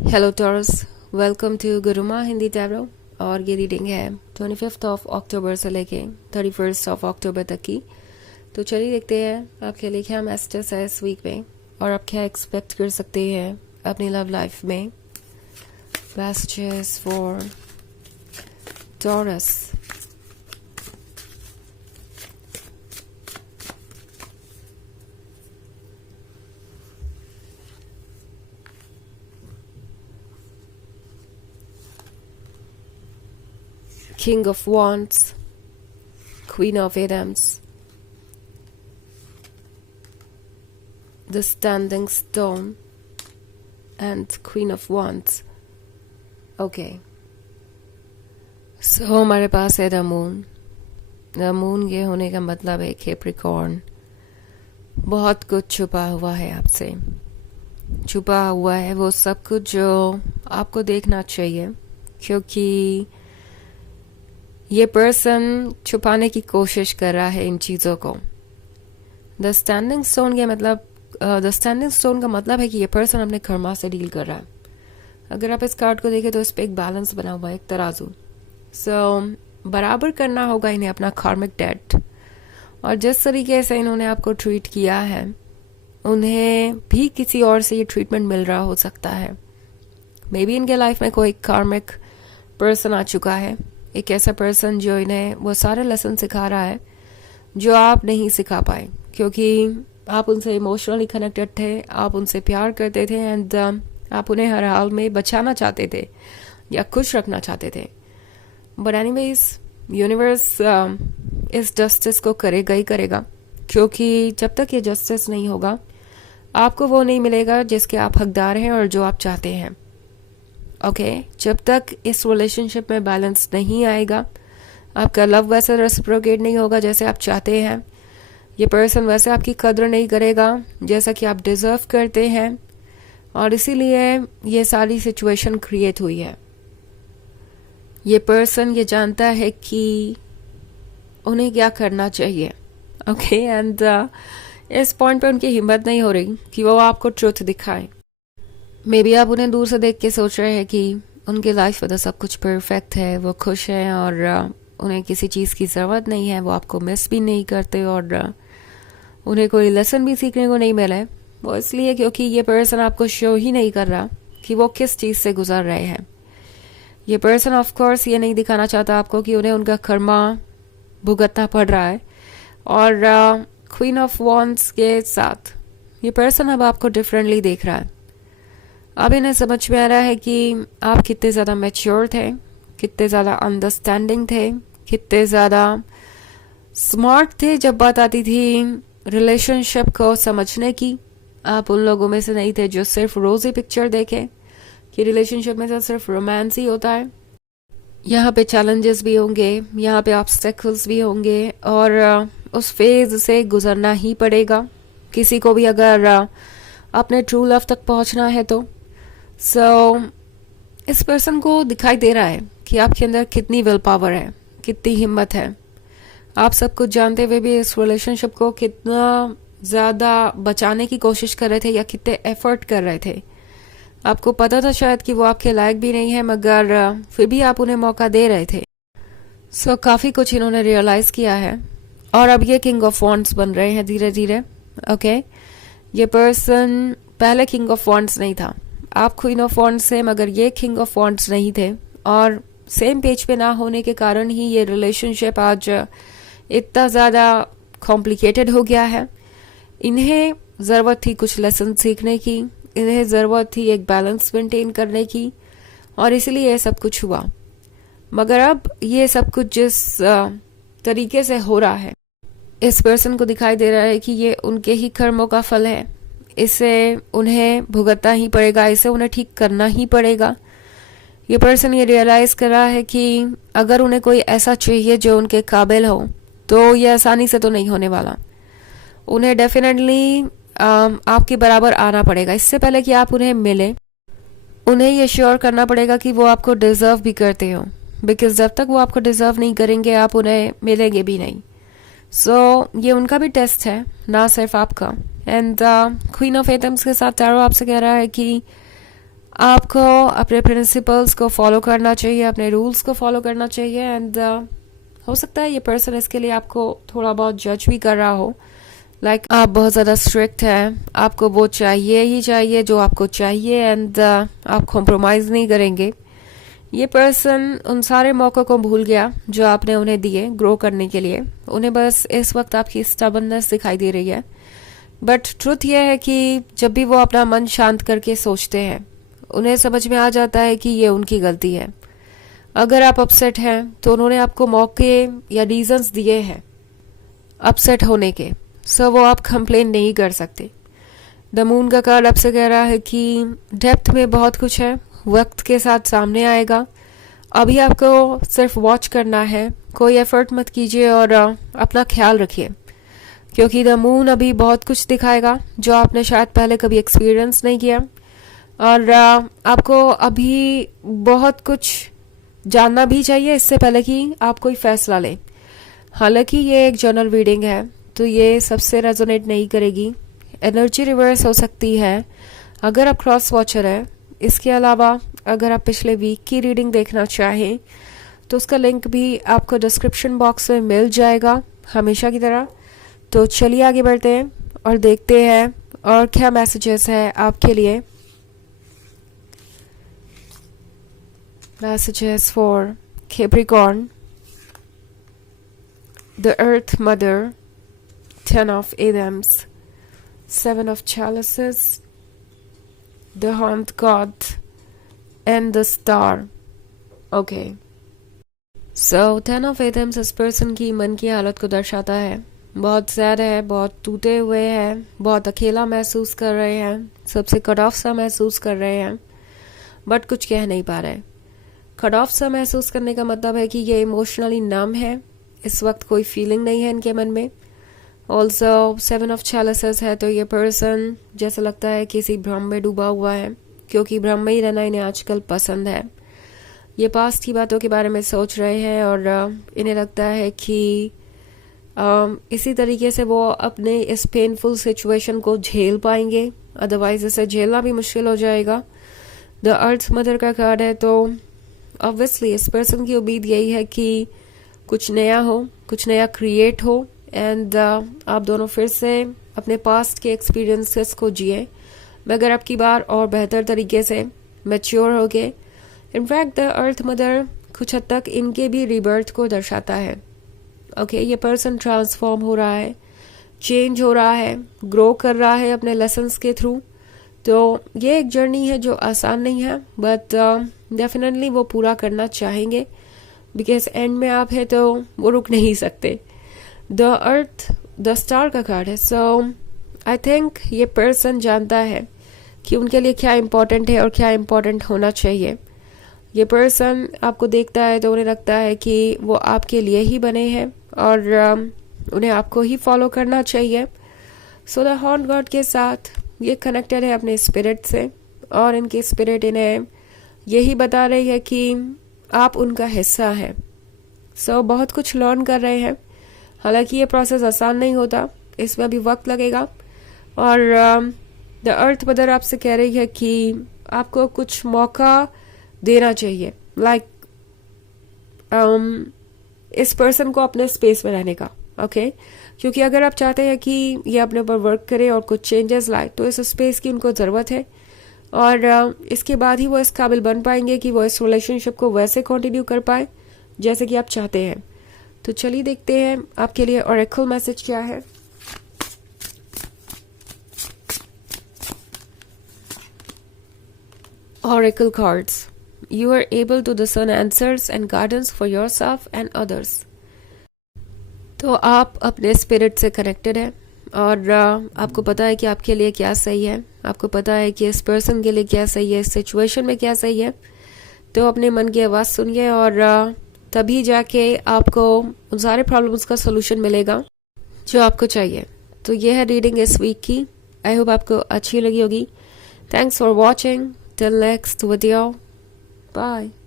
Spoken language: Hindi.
Hello Taurus, welcome to Guruma Hindi tarot. और ये रीडिंग है 25 ऑफ अक्टूबर से लेके 31 ऑफ अक्टूबर तक की। तो चलिए देखते हैं आपके लिए क्या मैसेजेस है इस वीक में और आप क्या एक्सपेक्ट कर सकते हैं अपनी लव लाइफ में। Messages for taurus. King of Wands, Queen of Atoms, the Standing Stone and Queen of Wands. Okay. So हमारे पास है द मून। द मून ये होने का मतलब है कैप्रिकॉर्न। बहुत कुछ छुपा हुआ है आपसे। छुपा हुआ है वो सब कुछ जो आपको देखना चाहिए, क्योंकि ये पर्सन छुपाने की कोशिश कर रहा है इन चीज़ों को। द स्टैंडिंग स्टोन के मतलब द स्टैंडिंग स्टोन का मतलब है कि ये पर्सन अपने कर्मा से डील कर रहा है। अगर आप इस कार्ड को देखें तो इस पर एक बैलेंस बना हुआ है, एक तराजू। बराबर करना होगा इन्हें अपना कार्मिक डेट। और जिस तरीके से इन्होंने आपको ट्रीट किया है, उन्हें भी किसी और से ये ट्रीटमेंट मिल रहा हो सकता है। मे बी इनके लाइफ में कोई कार्मिक पर्सन आ चुका है, एक ऐसा पर्सन जो इन्हें वो सारे लेसन सिखा रहा है जो आप नहीं सिखा पाए, क्योंकि आप उनसे इमोशनली कनेक्टेड थे, आप उनसे प्यार करते थे एंड आप उन्हें हर हाल में बचाना चाहते थे या खुश रखना चाहते थे। बट एनीवेज यूनिवर्स इस जस्टिस को करेगा ही करेगा, क्योंकि जब तक ये जस्टिस नहीं होगा आपको वो नहीं मिलेगा जिसके आप हकदार हैं और जो आप चाहते हैं। ओके, जब तक इस रिलेशनशिप में बैलेंस नहीं आएगा, आपका लव वैसे रेसिप्रोकेट नहीं होगा जैसे आप चाहते हैं, ये पर्सन वैसे आपकी कदर नहीं करेगा जैसा कि आप डिजर्व करते हैं, और इसीलिए ये सारी सिचुएशन क्रिएट हुई है। ये पर्सन ये जानता है कि उन्हें क्या करना चाहिए। ओके, एंड इस पॉइंट पे उनकी हिम्मत नहीं हो रही कि वो आपको ट्रुथ दिखाएं। मे बी आप उन्हें दूर से देख के सोच रहे हैं कि उनकी लाइफ में तो सब कुछ परफेक्ट है, वो खुश हैं और उन्हें किसी चीज़ की ज़रूरत नहीं है, वो आपको मिस भी नहीं करते और उन्हें कोई लेसन भी सीखने को नहीं मिला है। वो इसलिए क्योंकि ये पर्सन आपको शो ही नहीं कर रहा कि वो किस चीज़ से गुजर रहे हैं। ये पर्सन ऑफ कोर्स ये नहीं दिखाना चाहता आपको कि उन्हें उनका कर्मा भुगतना पड़ रहा है। और क्वीन ऑफ वॉन्ड्स के साथ ये पर्सन अब आपको डिफरेंटली देख रहा है। अब इन्हें समझ में आ रहा है कि आप कितने ज़्यादा मैच्योर थे, कितने ज़्यादा अंडरस्टैंडिंग थे, कितने ज़्यादा स्मार्ट थे जब बात आती थी रिलेशनशिप को समझने की। आप उन लोगों में से नहीं थे जो सिर्फ रोज़ी पिक्चर देखे कि रिलेशनशिप में तो सिर्फ रोमांस ही होता है। यहाँ पे चैलेंजेस भी होंगे, यहाँ पे ऑब्स्टेकल्स भी होंगे और उस फेज से गुजरना ही पड़ेगा किसी को भी अगर अपने ट्रू लव तक पहुँचना है तो। इस पर्सन को दिखाई दे रहा है कि आपके अंदर कितनी विल पावर है, कितनी हिम्मत है। आप सब कुछ जानते हुए भी इस रिलेशनशिप को कितना ज़्यादा बचाने की कोशिश कर रहे थे या कितने एफर्ट कर रहे थे। आपको पता था शायद कि वो आपके लायक भी नहीं है, मगर फिर भी आप उन्हें मौका दे रहे थे। काफ़ी कुछ इन्होंने रियलाइज़ किया है और अब ये किंग ऑफ वॉन्ड्स बन रहे हैं धीरे धीरे। ओके, ये पर्सन पहले किंग ऑफ वॉन्ड्स नहीं था, आप क्वीन ऑफ वॉन्ड्स थे, मगर ये किंग ऑफ वॉन्ड्स नहीं थे। और सेम पेज पे ना होने के कारण ही ये रिलेशनशिप आज इतना ज़्यादा कॉम्प्लिकेटेड हो गया है। इन्हें ज़रूरत थी कुछ लेसन सीखने की, इन्हें ज़रूरत थी एक बैलेंस मेंटेन करने की, और इसलिए ये सब कुछ हुआ। मगर अब ये सब कुछ जिस तरीके से हो रहा है, इस पर्सन को दिखाई दे रहा है कि ये उनके ही कर्मों का फल है, इसे उन्हें भुगतना ही पड़ेगा, इसे उन्हें ठीक करना ही पड़ेगा। ये पर्सन ये रियलाइज़ कर रहा है कि अगर उन्हें कोई ऐसा चाहिए जो उनके काबिल हो तो ये आसानी से तो नहीं होने वाला। उन्हें डेफिनेटली आपके बराबर आना पड़ेगा। इससे पहले कि आप उन्हें मिले, उन्हें ये श्योर करना पड़ेगा कि वो आपको डिज़र्व भी करते हो, बिकॉज जब तक वो आपको डिज़र्व नहीं करेंगे आप उन्हें मिलेंगे भी नहीं। ये उनका भी टेस्ट है, ना सिर्फ आपका। एंड क्वीन ऑफ एटम्स के साथ टैरो आपसे कह रहा है कि आपको अपने प्रिंसिपल्स को फॉलो करना चाहिए, अपने रूल्स को फॉलो करना चाहिए। एंड हो सकता है ये पर्सन इसके लिए आपको थोड़ा बहुत जज भी कर रहा हो, लाइक आप बहुत ज़्यादा स्ट्रिक्ट हैं, आपको वो चाहिए ही चाहिए जो आपको चाहिए, एंड आप कॉम्प्रोमाइज़ नहीं करेंगे। ये पर्सन उन सारे मौक़ों को भूल गया जो आपने उन्हें दिए ग्रो करने के लिए। उन्हें बस इस वक्त आपकी स्टबर्ननेस दिखाई दे रही है। बट ट्रुथ यह है कि जब भी वो अपना मन शांत करके सोचते हैं, उन्हें समझ में आ जाता है कि ये उनकी गलती है। अगर आप अपसेट हैं तो उन्होंने आपको मौके या रीजंस दिए हैं अपसेट होने के, सो वो आप कंप्लेन नहीं कर सकते। द मून का कार्ड आपसे कह रहा है कि डेप्थ में बहुत कुछ है, वक्त के साथ सामने आएगा। अभी आपको सिर्फ वॉच करना है, कोई एफर्ट मत कीजिए और अपना ख्याल रखिए, क्योंकि द मून अभी बहुत कुछ दिखाएगा जो आपने शायद पहले कभी एक्सपीरियंस नहीं किया। और आपको अभी बहुत कुछ जानना भी चाहिए इससे पहले कि आप कोई फैसला लें। हालांकि ये एक जनरल रीडिंग है तो ये सबसे रेजोनेट नहीं करेगी, एनर्जी रिवर्स हो सकती है अगर आप क्रॉस वॉचर है। इसके अलावा अगर आप पिछले वीक की रीडिंग देखना चाहें तो उसका लिंक भी आपको डिस्क्रिप्शन बॉक्स में मिल जाएगा हमेशा की तरह। तो चलिए आगे बढ़ते हैं और देखते हैं और क्या मैसेजेस है आपके लिए। Messages for Capricorn, the earth mother, 10 of Adams, 7 of Chalices, the Horned God, and the Star. Okay. So 10 of Adams इस पर्सन की मन की हालत को दर्शाता है। बहुत सैड है, बहुत टूटे हुए हैं, बहुत अकेला महसूस कर रहे हैं, सबसे कट ऑफ सा महसूस कर रहे हैं, बट कुछ कह नहीं पा रहे। कट ऑफ सा महसूस करने का मतलब है कि ये इमोशनली नम है, इस वक्त कोई फीलिंग नहीं है इनके मन में। ऑल्सो 7 of Chalices है तो ये पर्सन जैसा लगता है किसी भ्रम में डूबा हुआ है, क्योंकि भ्रम में ही रहना इन्हें आजकल पसंद है। ये पास्ट की बातों के बारे में सोच रहे हैं और इन्हें लगता है कि इसी तरीके से वो अपने इस पेनफुल सिचुएशन को झेल पाएंगे, अदरवाइज इसे झेलना भी मुश्किल हो जाएगा। द अर्थ मदर का कार्ड है तो ऑब्वियसली इस पर्सन की उम्मीद यही है कि कुछ नया हो, कुछ नया क्रिएट हो, एंड आप दोनों फिर से अपने पास्ट के एक्सपीरियंसेस को जिए, मगर आपकी बार और बेहतर तरीके से मैच्योर हो गए। इनफैक्ट द अर्थ मदर कुछ हद तक इनके भी रीबर्थ को दर्शाता है। ओके, ये पर्सन ट्रांसफॉर्म हो रहा है, चेंज हो रहा है, ग्रो कर रहा है अपने लेसन्स के थ्रू। तो ये एक जर्नी है जो आसान नहीं है, बट डेफिनेटली वो पूरा करना चाहेंगे, बिकॉज एंड में आप है तो वो रुक नहीं सकते। द अर्थ द स्टार का कार्ड है, सो आई थिंक ये पर्सन जानता है कि उनके लिए क्या इम्पोर्टेंट है और क्या इम्पोर्टेंट होना चाहिए। ये पर्सन आपको देखता है तो उन्हें लगता है कि वो आपके लिए ही बने हैं और उन्हें आपको ही फॉलो करना चाहिए। सो द हॉर्न गॉड के साथ ये कनेक्टेड है अपने स्पिरिट से, और इनकी स्पिरिट इन्हें यही बता रही है कि आप उनका हिस्सा हैं। सो बहुत कुछ लर्न कर रहे हैं। हालांकि ये प्रोसेस आसान नहीं होता, इसमें अभी वक्त लगेगा। और द अर्थ मदर आपसे कह रही है कि आपको कुछ मौका देना चाहिए, लाइक इस पर्सन को अपने स्पेस में रहने का। ओके, क्योंकि अगर आप चाहते हैं कि ये अपने ऊपर वर्क करे और कुछ चेंजेस लाए तो इस स्पेस की उनको ज़रूरत है, और इसके बाद ही वो इस काबिल बन पाएंगे कि वो इस रिलेशनशिप को वैसे कंटिन्यू कर पाए जैसे कि आप चाहते हैं। तो चलिए देखते हैं आपके लिए ऑरेकल मैसेज क्या है। Oracle cards. You are able to discern answers and guidance for yourself and others. तो आप अपने स्पिरिट से कनेक्टेड है और आपको पता है कि आपके लिए क्या सही है, आपको पता है कि इस पर्सन के लिए क्या सही है, इस सिचुएशन में क्या सही है। तो अपने मन की आवाज़ सुनिए और तभी जाके आपको उन सारे प्रॉब्लम्स का सोल्यूशन मिलेगा जो आपको चाहिए। तो ये है रीडिंग इस वीक की। आई होप आपको अच्छी लगी होगी। Thanks for watching. Till next video. Bye.